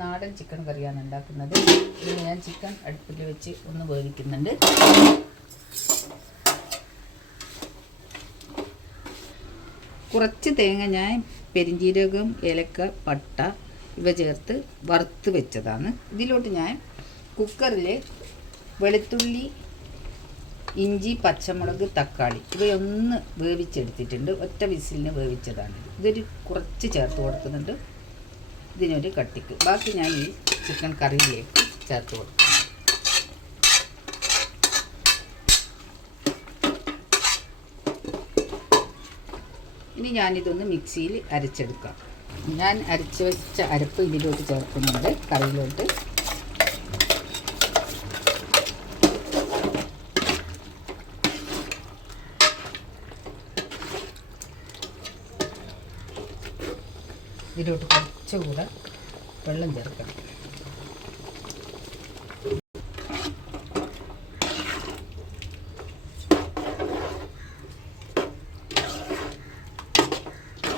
നാടൻ ചിക്കൻ കറിയാണ് ഉണ്ടാക്കുന്നത്. ഇതിന് ഞാൻ ചിക്കൻ അടുപ്പിൽ വെച്ച് ഒന്ന് വേവിക്കുന്നുണ്ട്. കുറച്ച് തേങ്ങ ഞാൻ പെരിഞ്ജീരകം, ഏലക്ക, പട്ട ഇവ ചേർത്ത് വറുത്ത് വെച്ചതാണ്. ഇതിലോട്ട് ഞാൻ കുക്കറിൽ വെളുത്തുള്ളി, ഇഞ്ചി, പച്ചമുളക്, തക്കാളി ഇവയൊന്ന് വേവിച്ചെടുത്തിട്ടുണ്ട്. ഒറ്റ വിസിലിന് വേവിച്ചതാണ്. ഇതൊരു കുറച്ച് ചേർത്ത് കൊടുക്കുന്നുണ്ട് ഇതിനൊരു കട്ടിക്ക്. ബാക്കി ഞാൻ ഈ ചിക്കൻ കറിയിലേക്ക് ചേർത്ത് കൊടുക്കും. ഇനി ഞാനിതൊന്ന് മിക്സിയിൽ അരച്ചെടുക്കാം. ഞാൻ അരച്ച് വെച്ച അരപ്പ് ഇതിലോട്ട് ചേർക്കുന്നുണ്ട് കറിയിലോട്ട്. ഇതിലോട്ട് കുറച്ചുകൂടെ വെള്ളം ചേർക്കണം.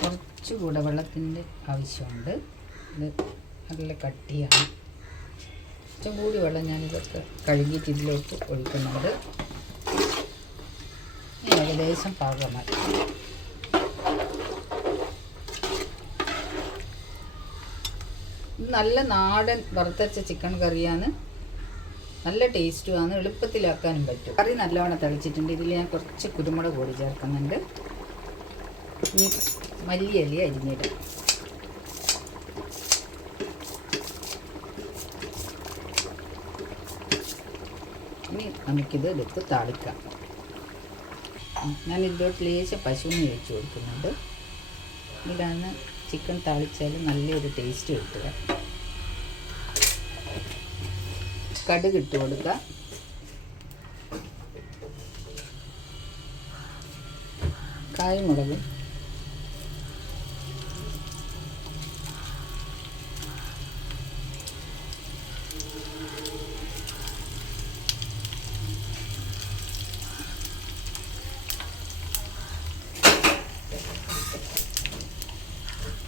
കുറച്ചുകൂടെ വെള്ളത്തിൻ്റെ ആവശ്യമുണ്ട്. ഇത് നല്ല കട്ടിയാണ്. കുറച്ചും കൂടി വെള്ളം ഞാനിതൊക്കെ കഴുകിയിട്ട് ഇതിലോട്ട് ഒഴിക്കുന്നുണ്ട്. ഏകദേശം പാകമായി. നല്ല നാടൻ വറുത്തച്ച ചിക്കൻ കറിയാണ്. നല്ല ടേസ്റ്റുമാണ്. എളുപ്പത്തിലാക്കാനും പറ്റും. കറി നല്ലവണ്ണം തിളച്ചിട്ടുണ്ട്. ഇതിൽ ഞാൻ കുറച്ച് കുരുമുളക് പൊടി ചേർക്കുന്നുണ്ട്. ഇനി മല്ലിയില അരിഞ്ഞിടും. ഇനി നമുക്കിത് എടുത്ത് താളിക്കാം. ഞാൻ ഇതിലോട്ട് ലേശം പശുവിന് ഒഴിച്ച് കൊടുക്കുന്നുണ്ട്. ഇതിലാണ് ചിക്കൻ താളിച്ചാൽ നല്ലൊരു ടേസ്റ്റ് കിട്ടുക. കടുക് ഇട്ട് കൊടുക്കുക. കായമുളക്,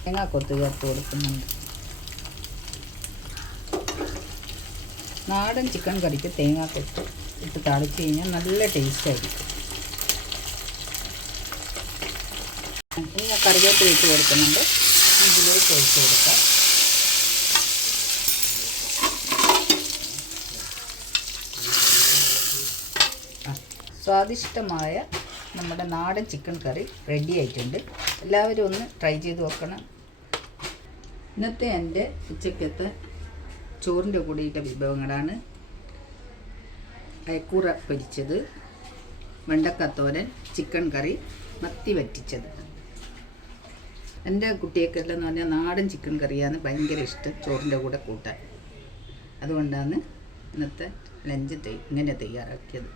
തേങ്ങാക്കൊത്ത് ചേർത്ത് കൊടുക്കുന്നുണ്ട്. നാടൻ ചിക്കൻ കറിക്ക് തേങ്ങാക്കൊത്ത് ഇട്ട് താളിച്ച് കഴിഞ്ഞാൽ നല്ല ടേസ്റ്റ് ആയിരിക്കും. ഇനി ഞാൻ കറിവേപ്പില ഇട്ട് കൊടുക്കുന്നുണ്ട്. ഇതിലേക്ക് ഒഴിച്ച് കൊടുക്കാം. സ്വാദിഷ്ടമായ നമ്മുടെ നാടൻ ചിക്കൻ കറി റെഡി ആയിട്ടുണ്ട്. എല്ലാവരും ഒന്ന് ട്രൈ ചെയ്ത് നോക്കണം. ഇന്നത്തെ എൻ്റെ ഉച്ചക്കത്തെ ചോറിൻ്റെ കൂടിയിട്ട വിഭവങ്ങളാണ് അയക്കൂറ പൊരിച്ചത്, വെണ്ടക്കത്തോരൻ, ചിക്കൻ കറി, മത്തി വറ്റിച്ചത്. എൻ്റെ കുട്ടികൾക്കെല്ലാം എന്ന് പറഞ്ഞാൽ നാടൻ ചിക്കൻ കറിയാണ് ഭയങ്കര ഇഷ്ടം ചോറിൻ്റെ കൂടെ കൂട്ടാൻ. അതുകൊണ്ടാണ് ഇന്നത്തെ ലഞ്ച് ഇങ്ങനെ തയ്യാറാക്കിയത്.